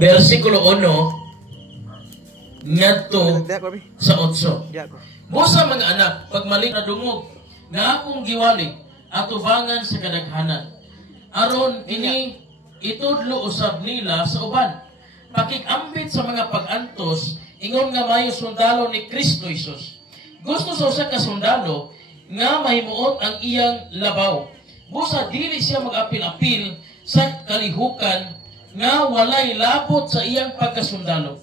Versikulo 1 ngadto sa 8. Busa mga anak, pagmalik na dungog nga akong giwali atubangan sa kadaghanan. Aron ini itudlo usab nila sa uban. Pakikambit sa mga pag-antos, ingon nga mayo sundalo ni Kristo Jesus. Gusto sa usa ka sundalo nga mahimuot ang iyang labaw. Busa dili siya mag-apil-apil sa kalihukan nga walay labot sa iyang pagkasundalo.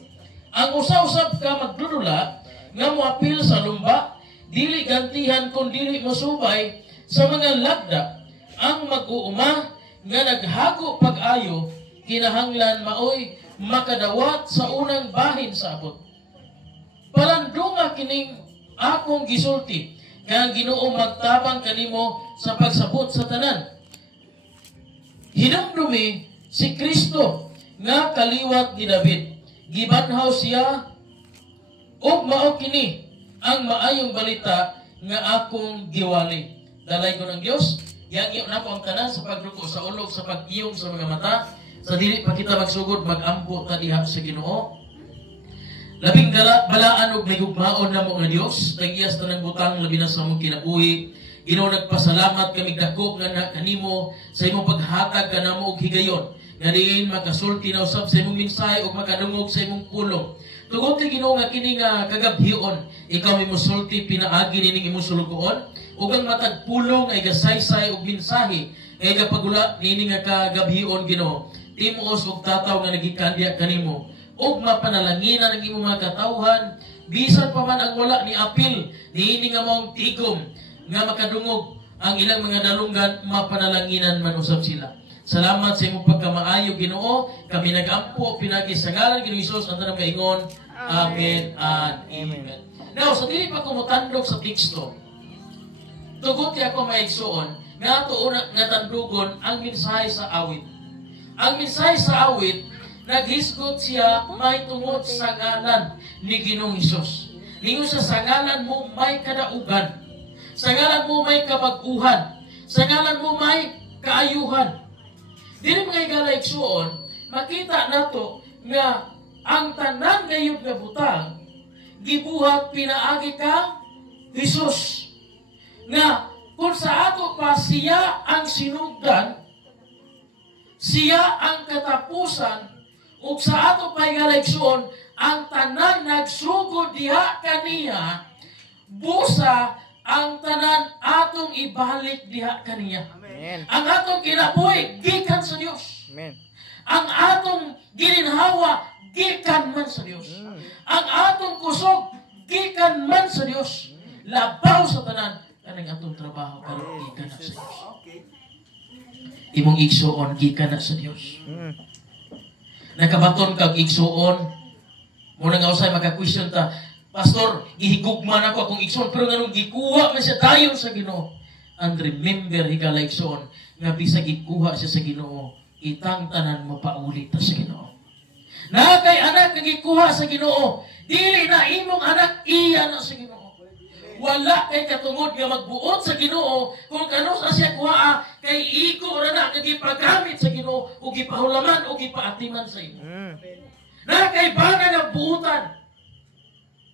Ang usa-usab ka magdudula nga moapil sa lumba, dili gantihan kung dili mosubay sa mga lagda. Ang mag-uuma nga naghago pag-ayo, kinahanglan maoy makadawat sa unang bahin sa abot. Palandunga kining akong gisulti, kaya Ginoo magtabang kanimo sa pagsabot sa tanan. Hinumdumi si Kristo nga kaliwat ni David. Gibanhaw siya ug mao kini ang maayong balita nga akong giwali. Dalay ko ng Dios, yagyo na ko ang tanan sa pagduko sa ulog, sa pag-iyong sa mga mata, sa dili pa kita magsugod, mag-ampo ta diha sa Ginoo. Labing balaan og may hugmaon na mo nga Dios, tagiyas tanang butang labi na sa mong kinabuhi. Ginoo nagpasalamat kami dako nga kanimo sa imong paghatag kanamo og higayon. Nga diin makasulti na usab sa imong mensahe ug makadungog sa imong pulong. Tungod kay Ginoo nga kini nga kagabhion, ikaw may musulti pinaagi nining imong sulugoon, ug ang matag pulong ay gasaysay ug mensahe ay gapagula nining nga kagabhion Ginoo. Timuos ug tataw nga nagikandya kanimo, ug mapanalanginan ang imong mga katawhan, bisan pa man ang wala ni apil, niini nga maong tigom nga makadungog ang ilang mga dalunggan, mapanalanginan man usab sila. Salamat sa imong pagkamaayo Ginoo, kami nag-ampo pinagi sa ngalan ni Hesus ang tanang kaingon. Amen and amen. Now, sa dili pa ko motandog sa teksto, tugot ako maigsuon nga tuon nga tandugon ang mensahe sa awit. Ang mensahe sa awit naghisgot siya may tungod sa ngalan ni Ginoong Hesus. Ningon siya sa ngalan mo may kadaugan, sa ngalan mo may kabag-uhan, sa ngalan mo may kaayuhan. Dili mga igalaigsuon, makita nato nga ang tanan ngayon nga butang gibuhat pinaagi ka Hesus. Nga kung sa ato pa siya ang sinugdan, siya ang katapusan, ug sa ato pa igalaigsuon, ang tanan nagsugod diha kaniya, busa ang tanan atong ibalik diha kaniya. Amen. Ang atong kinabuhi gikan sa Dios. Amen. Ang atong gininhawa gikan man sa Dios. Ang atong kusog gikan man sa Dios. Labaw sa tanan kanang atong trabaho karon gikan na sa Dios. Imong igsuon gikan na sa Dios. Nakabaton kag igsuon, muna nga usay maka-question ta, Pastor, gihigugman ako akong igsoon, pero nga nung gikuha man siya dayon sa Ginoo. And remember, higala igsoon, nga bisag gikuha siya sa Ginoo, itang tanan mo paulit ta sa Ginoo. Na kay anak nga gikuha sa Ginoo, dili na imong anak iya na sa Ginoo. Wala kay katungod nga magbuot sa Ginoo, kung kano sa siya kuha, kay iko ra na nga gipagamit sa Ginoo, o gipahulaman, o gipaatiman sa imo. Na kay bana nga buutan,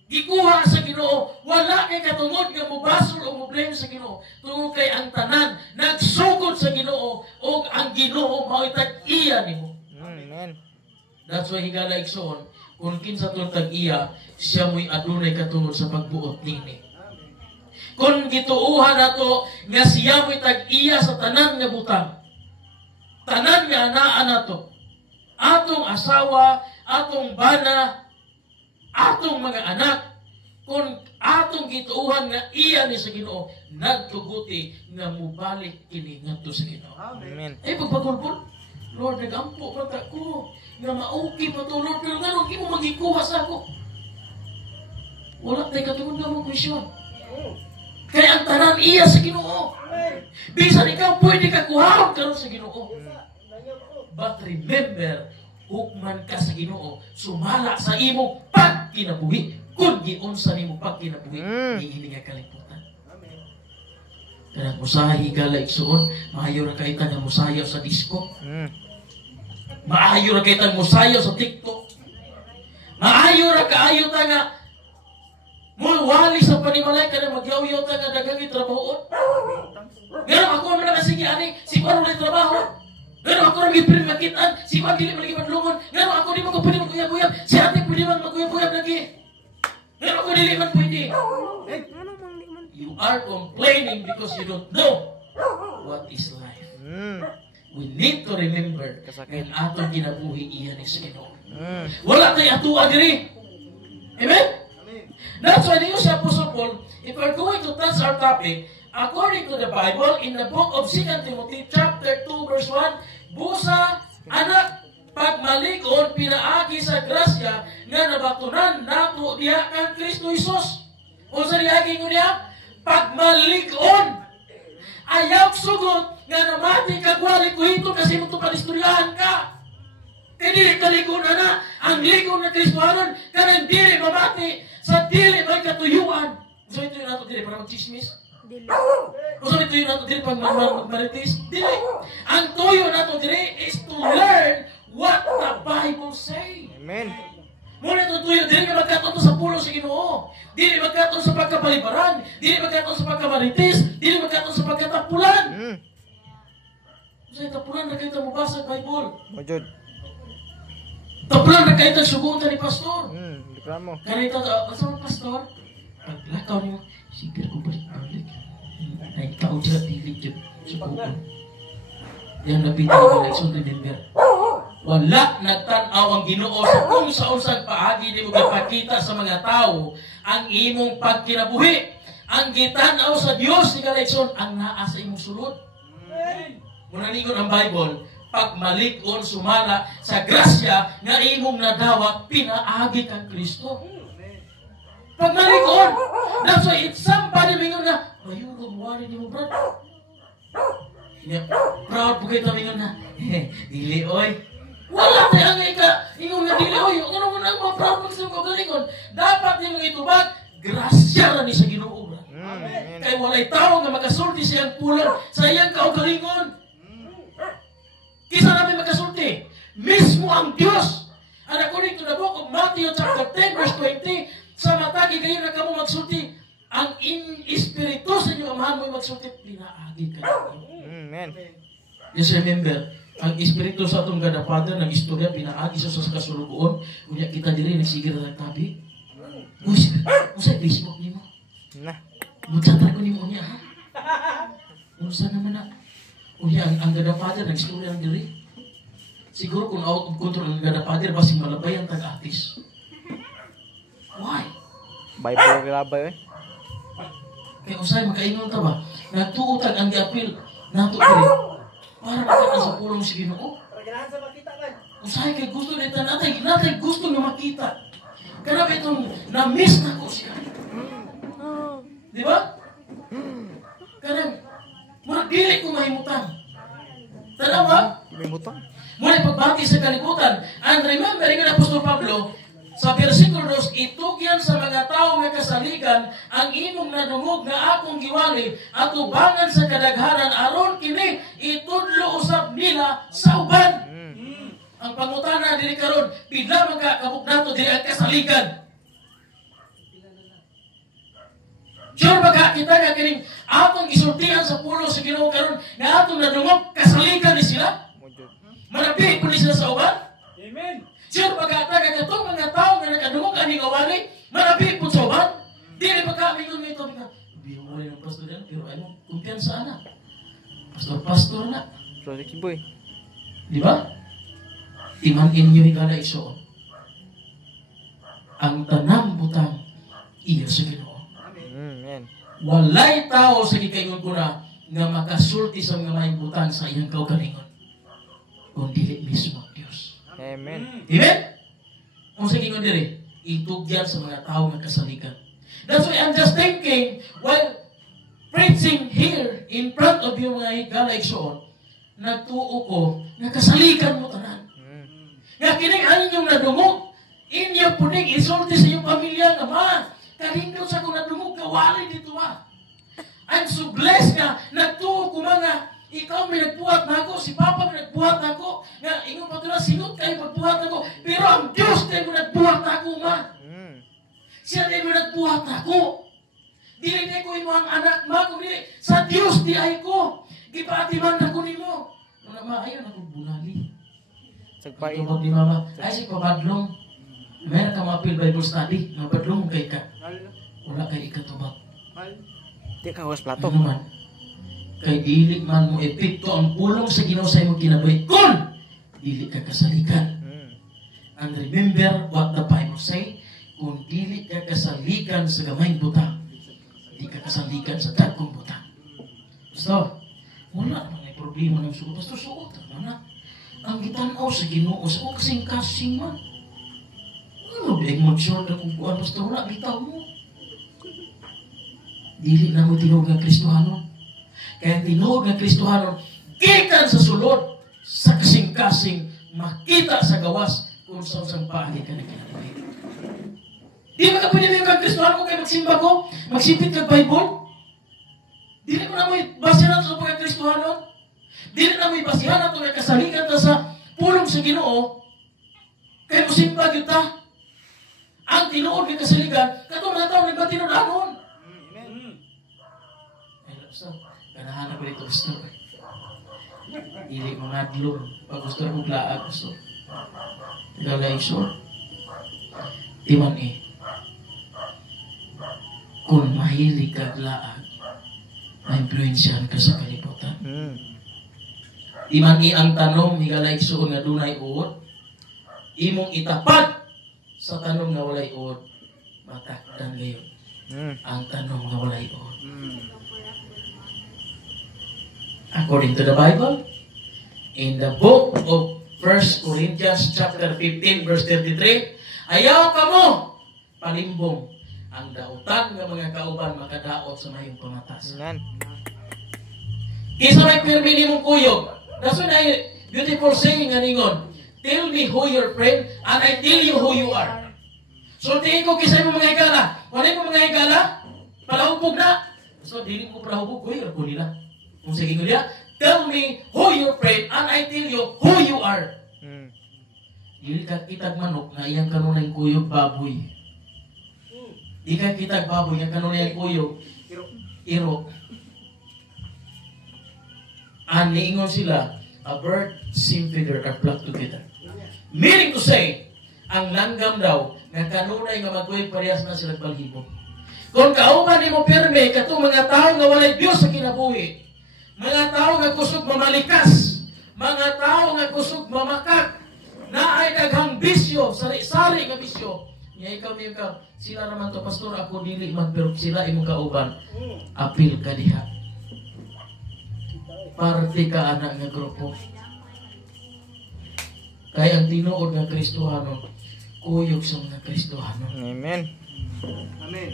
gikuha sa Ginoo, wala kay katungod nga mubasol o mublame sa Ginoo. Tungod kay ang tanan nagsugod sa Ginoo o ang Ginoo mao tag-iya nimo. Amen. That's why higala igsoon, kung kinsa tong tag-iya, siya mo'y adunay katungod sa pagbuot nini. Kung gituuhan nato nga siya mo'y tag-iya sa tanan nga butang, tanan nga anaan nato, atong asawa, atong bana, atong mga anak, kung atong gituuhan nga iya ni sa Ginoo, nagtuguti nga mubalik kini ngadto sa Ginoo. Amen. Ay pagpagulpon, Lord, nagampo pa ko, nga maukay pa to, Lord, pero nga nung mo magikuha sa ako. Wala tayo katungod nga mong kwisyon. Kaya ang tanan iya sa Ginoo. Bisan ikaw pwede ka kuhaon karon sa Ginoo. But remember, hukman ka sa Ginoo, sumala sa imong pagkinabuhi. Kung giunsa nimo pagkinabuhi, iili nga kaliputan. Kanang musahi gala igsuon, maayo ra kay nga musayaw sa disco. Maayo ra kay tang musayaw sa TikTok. Maayo ra kaayo ta nga mulwali sa panimalay ka na magyaw-yaw ta nga dagang trabahoon. Pero ako man sige ani, si Paro na trabaho. Pero ako ra giprin makitaan, si Paro dili man madlungon. Pero ako di mo ko pwede maguyab-uyab. Si ate pwede man maguyab-uyab lagi. Pero ako dili man pwede. You are complaining because you don't know what is life. We need to remember ang atong ginabuhi iyan ni Ginoo. Wala tayo atuwa diri. Amen? That's why the Apostle Paul, if we're going to touch our topic, according to the Bible, in the book of 2 Timothy chapter 2 verse 1, busa, anak, pagmaligon, pinaagi sa grasya, nga nabatunan nato diha kang Kristo Jesus. O sa diagi ko niya, pagmaligon. Ayaw sugot, nga namati kagwali ko ito kasi mo ito panistoryahan ka. Kaya dili kaligon na, ang ligon na Kristohanon, kanang dili mamati, sa dili may katuyuan. So ito yung nato dili para mag-chismis? Dili. So ito yung nato dili para mag-maritis? Dili. Ang tuyo nato dili is to learn what the Bible say. Amen. Muna ito tuyo, dili ka magkataon sa pulo sa Ginoo. Dili magkataon sa pagkapalibaran. Dili magkataon sa pagkamaritis. Dili magkataon sa pagkatapulan. Sa tapulan na kayo mabasa ang Bible. Mujud. Tapulan na kayo sugutan ni Pastor. Reklamo. Ganito, asa mo Pastor? Paglakaw niyo, sige ko balik-balik. Ay, tao siya, tilig yun. Sugutan. Yan nabitin ko, Lexon, remember. Wala nagtanaw ang Ginoo sa kung sa paagi di mo gipakita sa mga tao ang imong pagkinabuhi. Ang gitanaw sa Dios ni Lexon ang naa sa imong sulod. Muna ningon ang Bible, pagmalig-on sumala sa grasya nga imong nadawat pinaagi kang Kristo. Pagmalig-on. That's why it's somebody mingon nga, ayun, gumwari ni mo, brad. Proud po kayo mingon na, dili, oy. Wala tayo nga ika, ingon nga dili, oy. Ano mo na mga proud po sa mga galingon. Dapat ni mga itubag, grasya na ni sa Ginoo, brad. Kaya walay tao nga makasulti siyang pulang sa iyang kaugalingon. Kisa namin magkasulti, mismo ang Diyos. And according to the book of Matthew chapter 10 verse 20, sa matagi kayo na kamo magsulti, ang espiritu sa inyo amahan mo magsulti, pinaagi kayo. Amen. Just remember, ang espiritu sa atong God the Father, ng istorya, pinaagi sa kasulugoon, kunya kita diri, nagsigir na tabi. Uy, usay Facebook ni mo. Mutsatra ko ni mo niya, ha? Unsa naman na? Unya, ang God the Father, nag-istorya ng diri. Siguro kung out of control ng God the Father, basing malabay ang tag-atis. Why? Bible kilabay, Kaya usay, makaingon ta ba? Nagtuutag ang diapil, nato diri. Para makita sa pulong si Ginoo. Usay, kay gusto nito natin gusto nga makita. Kaya itong na-miss na ko siya. Di ba? Kaya, dili ko mahimutan. Tanawa? Mahimutan? Muna pagbati sa kalibutan. And remember, yung Apostol Pablo, sa versikulo 2, itugyan sa mga tao nga kasaligan ang imong nadungog nga akong giwali at ubangan sa kadaghanan aron kini itudlo usab nila sa uban. Ang pangutana diri karon, pila man ka kabugnato diri ang kasaligan. Sure ba ka kita nga kining atong isultihan sa pulo sa Ginoo karon nga atong nadungog kasaligan ni sila? Manapi po ni sila sa uban? Amen. Sure ba ka nga itong mga tao nga nakadungog aning awali, manapi po sa uban? Dili ba ka mingon nga ito nga, biwali ng pastor yan, pero ano, kumpiyansa na. Pastor na. Project Boy. Di ba? Iman inyo higala iso. Ang tanang butang iya sa Ginoo. Amen. Walay tao sa gikaingon ko na nga makasulti sa mga maing butang sa iyang kaugalingon. Kung dili mismo ang Diyos. Amen. Amen? Kung sa gingon diri, itugyan sa mga tao nga kasaligan. That's why I'm just thinking, while preaching here in front of you mga higala igsoon, nagtuo ko, nakasaligan mo tanan. Nga kining anin yung nadungog, inyo puning isulti sa iyong pamilya nga, ma, kanindot sa kung nadungog, kawali dito, ma. I'm so blessed nga, nagtuo ko mga ikaw may nagbuhat na ako, si Papa may nagbuhat na ako, nga ingon pa na singot kayo pagbuhat na ako, pero ang Diyos kayo nagbuhat na ako, ma. Siya kayo nagbuhat na ako. Dili ko imo ang anak, ma, kundi sa Diyos di ay ko. Gipatiman na ko nimo. Wala maayon ako bunali. Sagpain. Ito di mama, ay si pabadlong. Meron ka mapil Bible study, mabadlong kay ka. Wala kay ikatubag. Di ka was plato. Ano man? Kay dili man mo epekto ang pulong sa Ginoo sa imong kinabuhi. Kun dili ka kasalikan. And remember what the Bible say, kung dili ka kasalikan sa gamayng butang, di ka kasalikan sa dagkong butang. So, wala na may problema ng suot. Basta suot na. Ang gitanaw sa Ginoo sa kasing-kasing man. Ano ba yung mag-short na kung kuhan? Basta wala, bitaw mo. Dili na mo tinuod ng Kristohanon. Kaya tinuod ng Kristohanon, gikan sa sulod, sa kasing-kasing, makita sa gawas kung saan paagi ka na kinabuhi. Di ba ka pwede yung Kristohanon ko kaya magsimba ko? Magsipit ka Bible? Dili mo na mo basihan sa pagka-Kristohanon? Dili na mo basihan na ito may kasalikan ta sa pulong sa Ginoo kaya musimba kita. Ang tinuod ng kasalikan, katong mga tao nagbatinodanon. So, ganahan ko dito gusto. Dili mga adlong. Pag gusto ko laag gusto. Galay short. Timan kung mahilig ka laag, ma-influensyahan ka sa kalibutan. Timan ang tanong, higalay suon nga dunay uod, imong itapad sa tanong nga walay uod, matakdan gayon. Ang tanong nga walay uod. According to the Bible, in the book of 1 Corinthians chapter 15 verse 33, ayaw ka mo palimbong ang dautan ng mga kauban makadaot sa mayong pamatas. Kisa may pirmi mong kuyog. That's why beautiful saying nga ningon, tell me who your friend and I tell you who you are. So tingin ko kisa mo mga higala. Wala mo mga higala? Palahubog na. So dili ko palahubog, kuyog ko nila. Kung sige ko niya, tell me who your friend and I tell you who you are. Dili ka kitag manok na iyang kanunay kuyog baboy. Di ka kitag baboy yang kanunay kuyog iro. Ani ingon sila, a bird same feather are flock together. Meaning to say, ang langgam daw nga kanunay nga magkuy parehas na sila balhibo. Kung kauban nimo pirme katong mga tao nga walay Dios sa kinabuhi, mga tao nga kusog mamalikas, mga tao nga kusog mamakak, na ay daghang bisyo, sari-sari nga bisyo. Nga ikaw niyo ka, sila naman to pastor, ako dili man, pero sila imong kauban, apil ka diha. Parte ka anak nga grupo. Kaya ang tinuod nga Kristohanon, kuyog sa mga Kristohanon. Amen. Amen.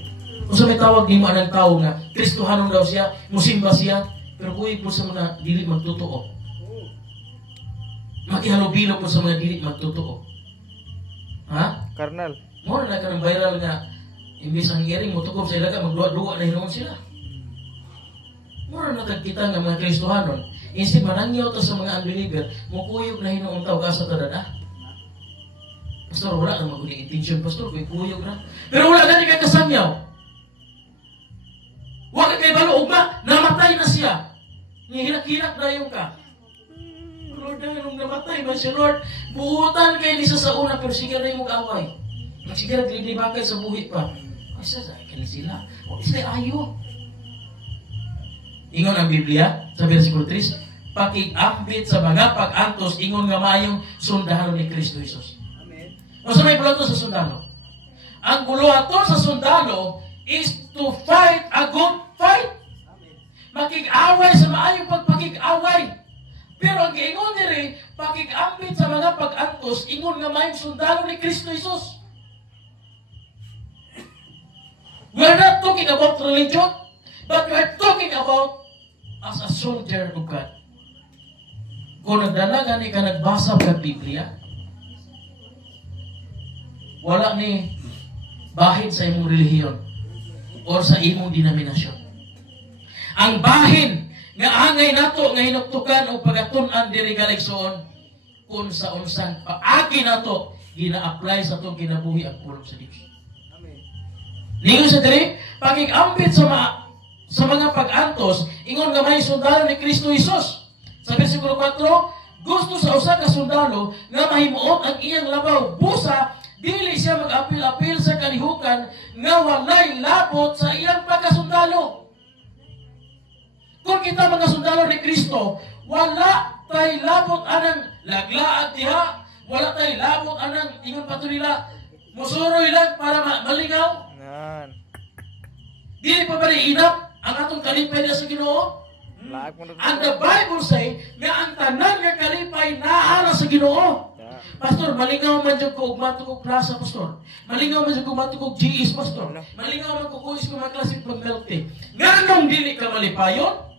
Kung sa may tawag ni mo anang tao nga, Kristohanon daw siya, musimba siya, pero kuyog po sa mga dili magtotoo. Makihalubilo po sa mga dili magtotoo. Ha? Karnal. Mo na ka ng viral nga, imbis ang hearing mo tukob sa ilaga, magduwa-duwa na hinoon sila. Mura na tagkita ng mga Kristohanon, instead manangyaw to sa mga unbeliever, mukuyog na hinoong tao kasa tadada. Pastor, wala na mag-uning intention, Pastor, kung kuyog na. Pero wala gani ka kasangyaw. Wala kay balo, ugma, namatay na siya. Nihilak-hilak na yung ka. Lord, nung namatay ba siya, Lord, buutan kayo ni sa una, pero sige na yung mag-away. Sige na, dilibakay sa buhit pa. Ay, sa akin sila. O, sila ayo. Ingon ang Biblia, sa versikulo 3, pakig-ambit sa mga pag-antos, ingon nga mayong sundalo ni Kristo Jesus. Amen. O sa may bulato sa sundalo? Ang bulato sa sundalo is to fight a good fight. Makig-away sa maayong pagpakig-away. Pero ang giingon nila, pakig-ambit sa mga pag-antos, ingon nga mayong sundalo ni Kristo Jesus. We're not talking about religion, but we're talking about as a soldier of God. Kung nagdalaga ni ka nagbasa ng Biblia, wala ni bahin sa imong relihiyon o sa imong denominasyon. Ang bahin nga angay nato nga hinuktukan o pagatun-an diri galigsoon kung sa unsang paagi nato gina-apply sa itong kinabuhi ang pulong sa Diyos. Ningon sa diri, pagigambit sa mga pag-antos, ingon nga may sundalo ni Kristo Jesus. Sa versikulo 4, gusto sa usa ka sundalo nga mahimuot ang iyang labaw busa, dili siya mag-apil-apil sa kalihukan nga walay labot sa iyang pagkasundalo. Kung kita mga sundalo ni Kristo, wala tay labot anang laglaag diha, wala tay labot anang ingon pa to nila musuroy lang para malingaw. Yan. Dili pa ba inap ang atong kalipay na sa Ginoo? And the Bible say nga ang tanan nga kalipay naa sa Ginoo. Pastor, malingaw man jud ko ug matukog plaza, pastor. Malingaw man jud ko matukog GS, pastor. Malingaw man ko kuis ko mga klase pag milk tea. Nganong dili ka malipayon?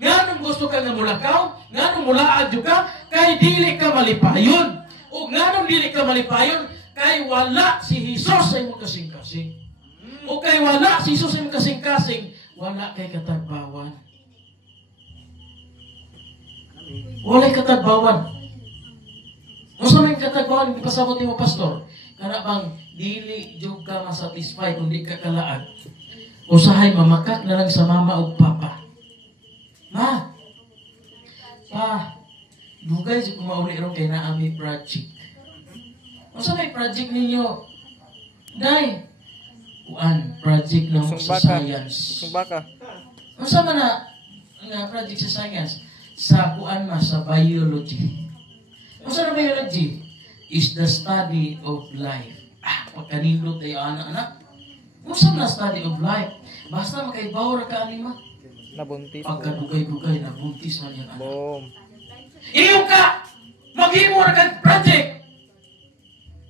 Nganong gusto ka nga mulakaw? Nganong mulaag jud ka kay dili ka malipayon? Ug nganong dili ka malipayon kay wala si Hesus sa imong kasing-kasing. O kay wala si Hesus sa imong kasing-kasing, wala kay katagbawan. Wala katagbawan. Unsa may katagbawan ipasabot nimo, pastor? Kana bang dili jud ka masatisfy kung di ka kalaag. Usahay mamakak na lang sa mama ug papa. Ma. Pa. Dugay jud ko mauli ron kay naa mi project. Unsa may project ninyo? Day. Kuan, project ng sa science. Sumbaka. Unsa man na nga project sa science? Sa kuan ma sa biology. Unsa na biology? Is the study of life. Pagkanindot tayo anak-anak. Unsa na study of life? Basta makaibaw ra ka anima. Nabuntis. Pagkadugay-dugay na buntis man yan. Boom. Iyong ka! Maghimo ra kag project!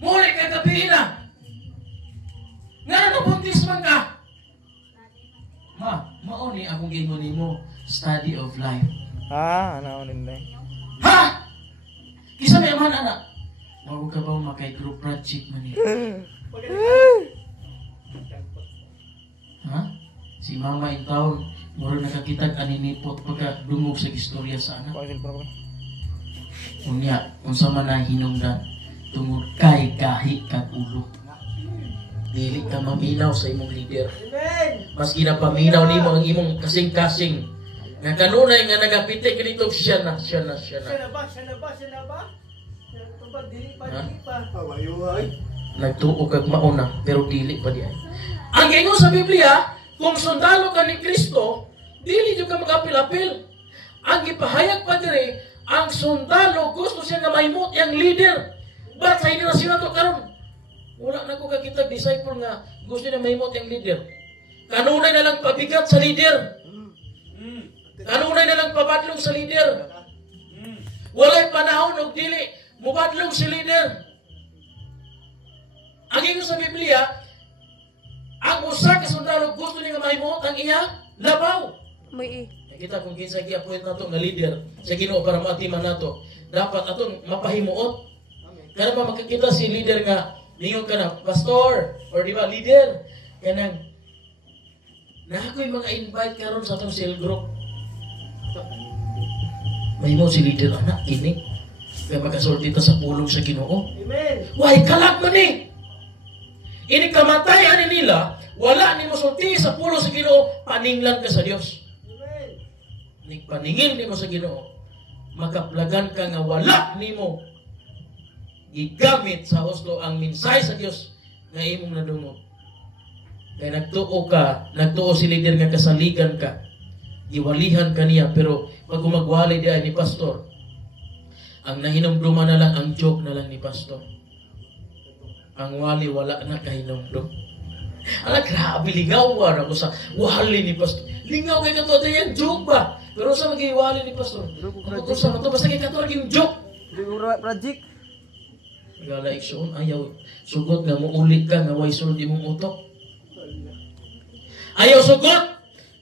Muli kay gabi na! Nga na buntis man ka! Ma, mauni akong gingon nimo study of life. Ano nila? Ha? Kisa may man anak. Bago ka ba makay-group project man niya? Ha? Si mama in town, mura nakakitag aninipot pagka dungog sa istorya sa anak. Unya, unsa man na hinungdan, tungod kay kahi kag ulo. Dili ka maminaw sa imong leader. Mas ginapaminaw nimo ang imong kasing-kasing. Nga kanunay nga nagapite ganito siya na. Siya na ba? Dili pa. Nagtuo kag mauna pero dili pa diay. Ang gingon sa Biblia, kung sundalo ka ni Kristo, dili jud ka mag-apil-apil. Ang gipahayag pa dire, ang sundalo gusto siya nga mahimot yang leader. But sa henerasyon nato karon, wala na ko kakita disciple nga gusto niya mahimot yang leader. Kanunay na lang pabigat sa leader. Kanunay na lang pabadlong sa leader. Walay panahon og dili mubadlong si leader. Ang ingon sa Biblia, ang usa ka sundalo gusto niya mahimot ang iyang labaw. May Kita kung kinsa gi-appoint nato nga leader sa Ginoo para maatiman nato, dapat atong mapahimuot. Kana pa makakita si leader nga ningon ka na pastor or di ba leader kanang na ako'y mga invite karon sa atong cell group. Mahimo si leader anak kini kaya makasulti ta sa pulong sa Ginoo. Amen. Why kalag man ni? Ini kamatayan nila, wala nimo sulti sa pulong sa Ginoo, paninglan ka sa Dios. Amen. Nigpaningin nimo sa Ginoo, makaplagan ka nga wala nimo gigamit sa husto ang minsay sa Dios nga imong nadungog. Kaya nagtuo si leader nga kasaligan ka, giwalihan ka niya, pero pag umagwalay diay ni pastor, ang nahinumduman na lang, ang joke na lang ni pastor. Ang wali wala na kahinumdum. Ala, grabe, lingawan ako sa wali ni pastor. Lingaw kay kato, yan joke ba? Pero sa mag-iwali ni pastor, ano sa mato, basta kay kato naging joke. Project. Nagala iksyon, ayaw, sugot nga mo ulit ka, nga way suldi mong utok. Ayaw sugot,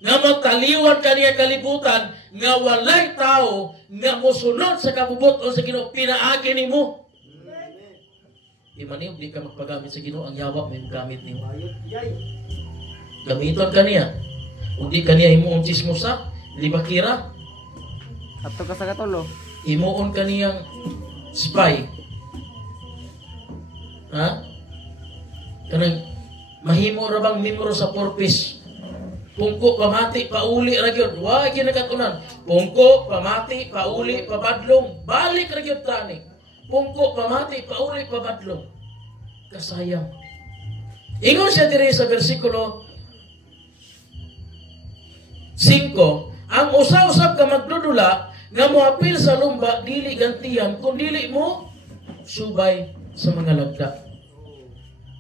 nga magtaliwan ka niya kalibutan, nga walay tao, nga musunod sa kabubot o sa Ginoo, pinaagi ni mo. Di maniw, di ka magpagamit sa Ginoo, ang yawa may gamit niyo. Gamiton ka niya. Kung di ka niya himuong chismosa, libakira, Ato ka sa katulo. himuon ka niyang spy. Ha? Kanang mahimo ra bang membro sa purpose? Pungko pamati pauli ra gyud. Wa ginakatunan. Pungko pamati pauli pabadlong. Balik ra gyud tani. Pungko pamati pauli pabadlong. Kasayang. Ingon siya diri sa bersikulo 5, ang usa-usab ka magdudula nga moapil sa lumba dili gantihan kung dili mo subay sa mga lagda.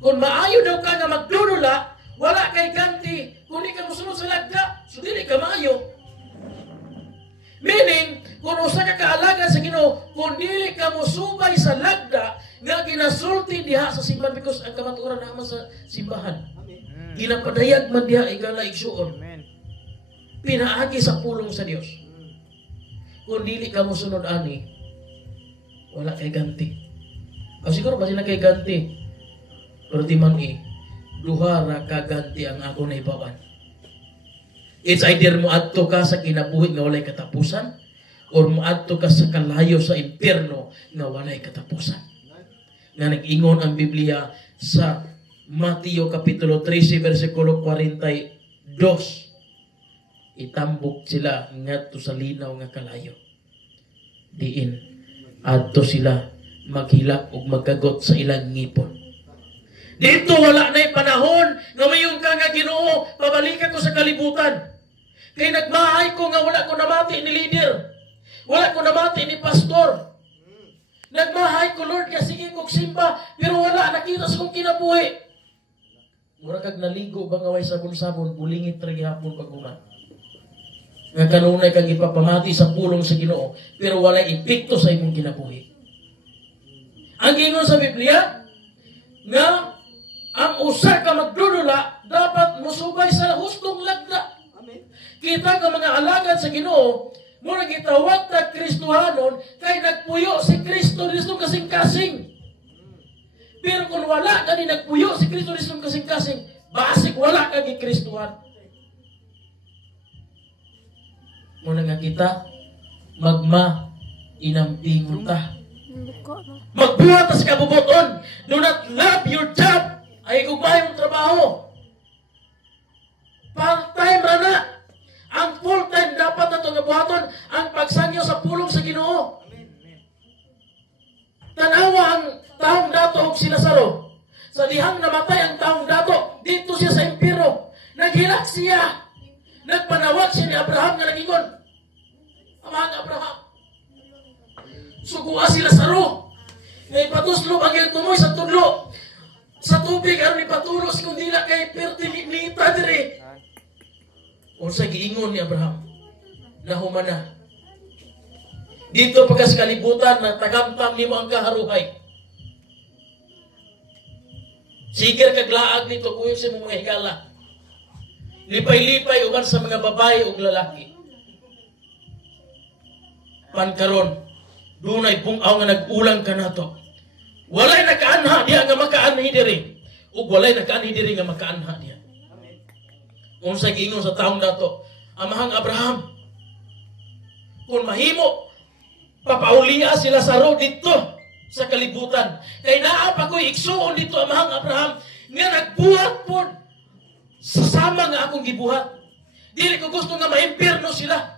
Kung maayo daw ka nga magdudula, wala kay ganti. Kung di ka musunod sa lagda, so dili ka maayo. Meaning, kung usa ka kaalaga sa Ginoo, kung dili ka musubay sa lagda, nga ginasulti diha sa simbahan because ang kamatuoran naman sa simbahan. Ginapadayag man diha igala igsuon. Amen. Pinaagi sa pulong sa Dios. Kung dili ka musunod ani, wala kay ganti. O siguro ba sila kay ganti? Pero di man duha ra ka ganti ang ako na ibawan. It's either mo adto ka sa kinabuhi nga walay katapusan or mo adto ka sa kalayo sa impyerno nga walay katapusan. Nga nag-ingon ang Biblia sa Mateo Kapitulo 13 versikulo 42. Itambok sila ngadto sa linaw nga kalayo. Diin adto sila maghilak ug magkagot sa ilang ngipon. Dito wala na'y panahon nga mayong ka nga Ginoo, pabalikan ko sa kalibutan. Kay nagmahay ko nga wala ko namati ni leader. Wala ko namati ni pastor. Nagmahay ko, Lord, nga sige kong simba, pero wala nakita sa kong kinabuhi. Mura kag naligo ba nga way sabon-sabon, bulingit ra gihapon pag-una. Nga kanunay kang ipapamati sa pulong sa Ginoo, pero wala epekto sa imong kinabuhi. Ang gingon sa Biblia, nga ang usa ka magdudula, dapat musubay sa hustong lagda. Kita ka mga alagad sa Ginoo, mura gitawag ta Kristohanon, kay nagpuyo si Kristo kasing-kasing. Pero kung wala ka ni nagpuyo si Kristo kasing-kasing, basig wala ka gi Kristohan. Muna nga kita, inampingon ta. Magbuhat ta sa kabubuton. Do not love your job. Ay gugmay mong trabaho. Part-time ra na. Ang full-time dapat na itong nabuhaton ang pagsangyo sa pulong sa Ginoo. Tanawa ang taong dato og si Lazaro. Sa dihang namatay ang taong dato, dito siya sa impyerno. Naghilak siya. Nagpanawag siya ni Abraham nga nagingon, Amang Abraham, suguha si Lazaro. Ngay patuslo ang iyong tumoy sa tudlo. Sa tubig aron ipatulos kung dila kay pertinita diri. Unsa giingon ni Abraham? Nahumana. Dito pagkas kalibutan na tagamtam nimo ang kaharuhay. Sigar kaglaag nito kuyo sa mga higala. Lipay-lipay uban sa mga babae ug lalaki. Pankaron, dunay bungaw nga nag-ulang kanato. Walay nakaanha diya nga makaanhi diri. Ug walay nakaanhi diri nga makaanha diya. Unsa giingon sa taong dato, Amahang Abraham, kung mahimo, papaulia si Lazaro dito sa kalibutan. Kay naa pa ko'y igsuon dito, Amahang Abraham, nga nagbuhat po sa sama nga akong gibuhat. Dili ko gusto nga maimpirno sila.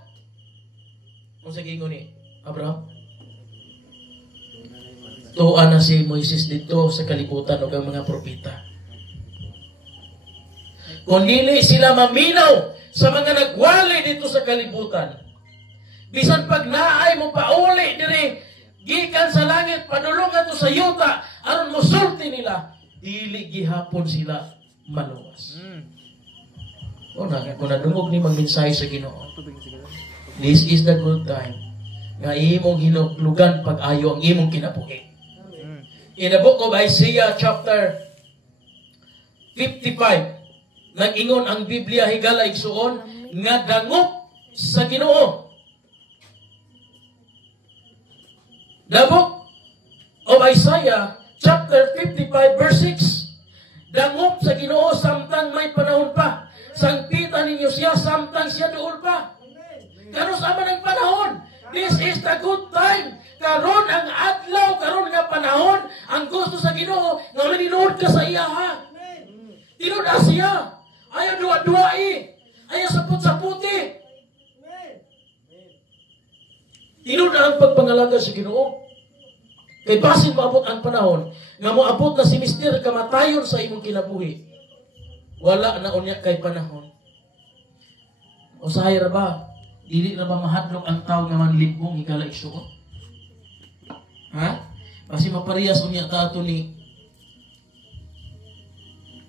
Unsa giingon ni Abraham? Tuwa na si Moises dito sa kalibutan o ang mga propeta. Kung dili sila maminaw sa mga nagwali dito sa kalibutan, bisan pag naay mo pauli diri, gikan sa langit, padulong ato sa yuta, aron mo sulti nila, dili gihapon sila maluwas. O na, kung nadungog ni magmensahe sa Ginoo, this is the good time nga imong hinuklugan pag-ayo ang imong kinabuhi. In the book of Isaiah chapter 55, nag-ingon ang Biblia higala igsuon nga dangop sa Ginoo. The book of Isaiah chapter 55 verse 6. Dangop sa Ginoo samtang may panahon pa. Sangpitan ninyo siya samtang siya duol pa. Karon sa man ang panahon. This is the good time. Karon ang adlaw, karon nga panahon, ang gusto sa Ginoo nga maninuod ka sa iya ha. Tinuod siya. Ayaw duwa-duwai. Ayaw saput-saputi. Tinuod ang pagpangalaga sa Ginoo. Kay basin maabot ang panahon nga moabot na si Mister kamatayon sa imong kinabuhi. Wala na unya kay panahon. Usahay ra ba? Dili na ba mahadlok ang tao nga manlibong higala igsuon? Ha? Kasi maparehas unya ta ato ni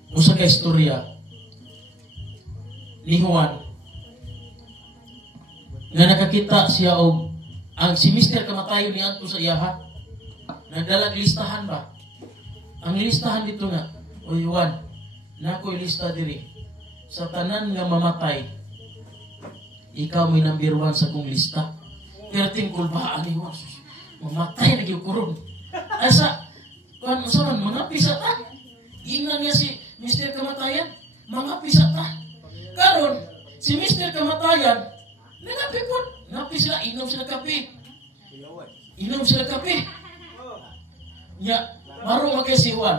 usa ka istorya ni Juan nga nakakita siya og ang si Mister kamatayon ni adto sa iyaha. Nagdalag listahan ba? Ang listahan dito nga, o Juan, nako'y lista diri. Sa tanan nga mamatay, ikaw may number 1 sa kong lista. Pero tingkol ba, ani Juan, mamatay na gyud kuron. Asa, kuan usa man mga pisa ta. Ingnan niya si Mr. Kamatayan, mga pisa ta. Karon, si Mr. Kamatayan, nangapipon, ngapi sila, inom sila kape. Inom sila kape. Nya, maro magay si Juan.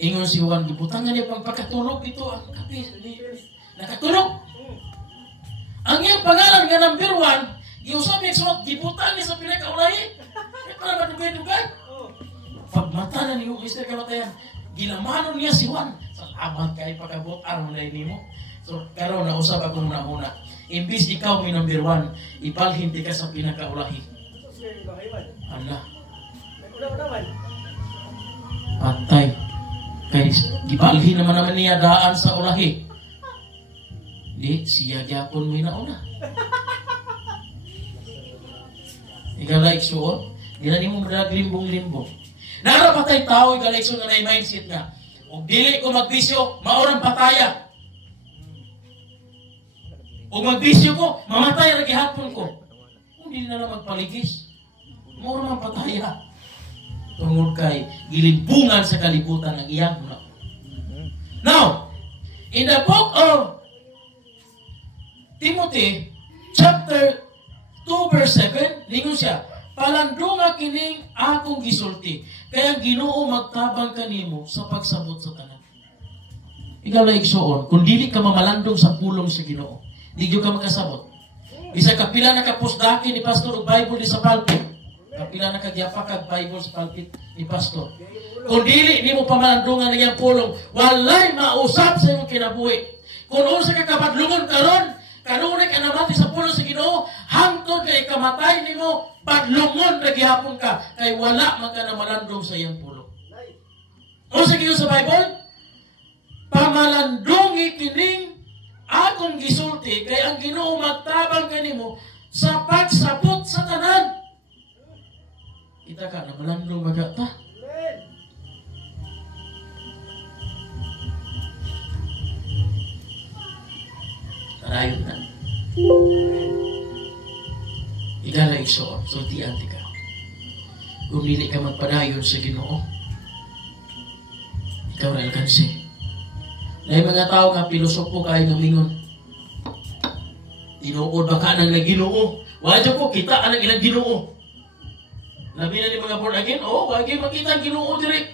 Ingon si Juan, gibutangan niya pang pagkatulog dito ang kape. Nakatulog. Ang iyang pangalan nga number 1, giusap niya sa gibutang niya sa pinakaulahi. Para madugay-dugay. Pagmata na niyo, Mr. Kamatayan, ginamanon niya si Juan. Salamat kay pagkabot aron na nimo. So, karon nausap ako muna-una. Imbis ikaw may number 1, ipalhin ka sa pinakaulahi. Allah. Patay. Kay gipalhin naman niya daan sa ulahi. Di siya gyapon may nauna. Igala igsuon, di na nimo madag limbong-limbong. Nara patay tao igala igsuon nga na mindset nga. Og dili ko magbisyo, maurang pataya. Og magbisyo ko, mamatay ra gihapon ko. Kung dili na lang magpaligis, maurang pataya. Tungod kay gilimbungan sa kalibutan ng iyang muna. Now, in the book of Timothy, chapter 2, verse 7, lingon siya, palandunga kining akong gisulti, kaya Ginoo magtabang kanimo sa pagsabot sa tanan. Ikaw lang igsuon, kung dili ka mamalandong sa pulong sa Ginoo, di ka makasabot. Bisa kapila na kapusdaki ni Pastor o Bible di sa pulpit. Kapila na kagyapa kag Bible sa pulpit ni Pastor. Kung dili ni mo pamalandungan niyang pulong, walay mausap sa imong kinabuhi. Kung unsa ka kapadlungon karon, kanunay ka namati sa pulong sa Ginoo, hangtod kay kamatay nimo, padlungon na gihapon ka, kay wala man ka na malandong sa iyang pulong. Unsa giyo sa Bible? Pamalandungi kining akong gisulti, kay ang Ginoo magtabang kanimo sa pagsabot sa tanan. Kita ka na malandong magata. Tarayon na. Ika na igsoon, sultian ka. Kung dili ka magpadayon sa Ginoo, ikaw na alkansi. Na mga tao nga pilosopo kayo ng mingon. Tinuod ba ka nang Ginoo? Wadyo ko, kita ang ilang Ginoo. Labi na ni mga born again, wagi makita ang Ginoo diri.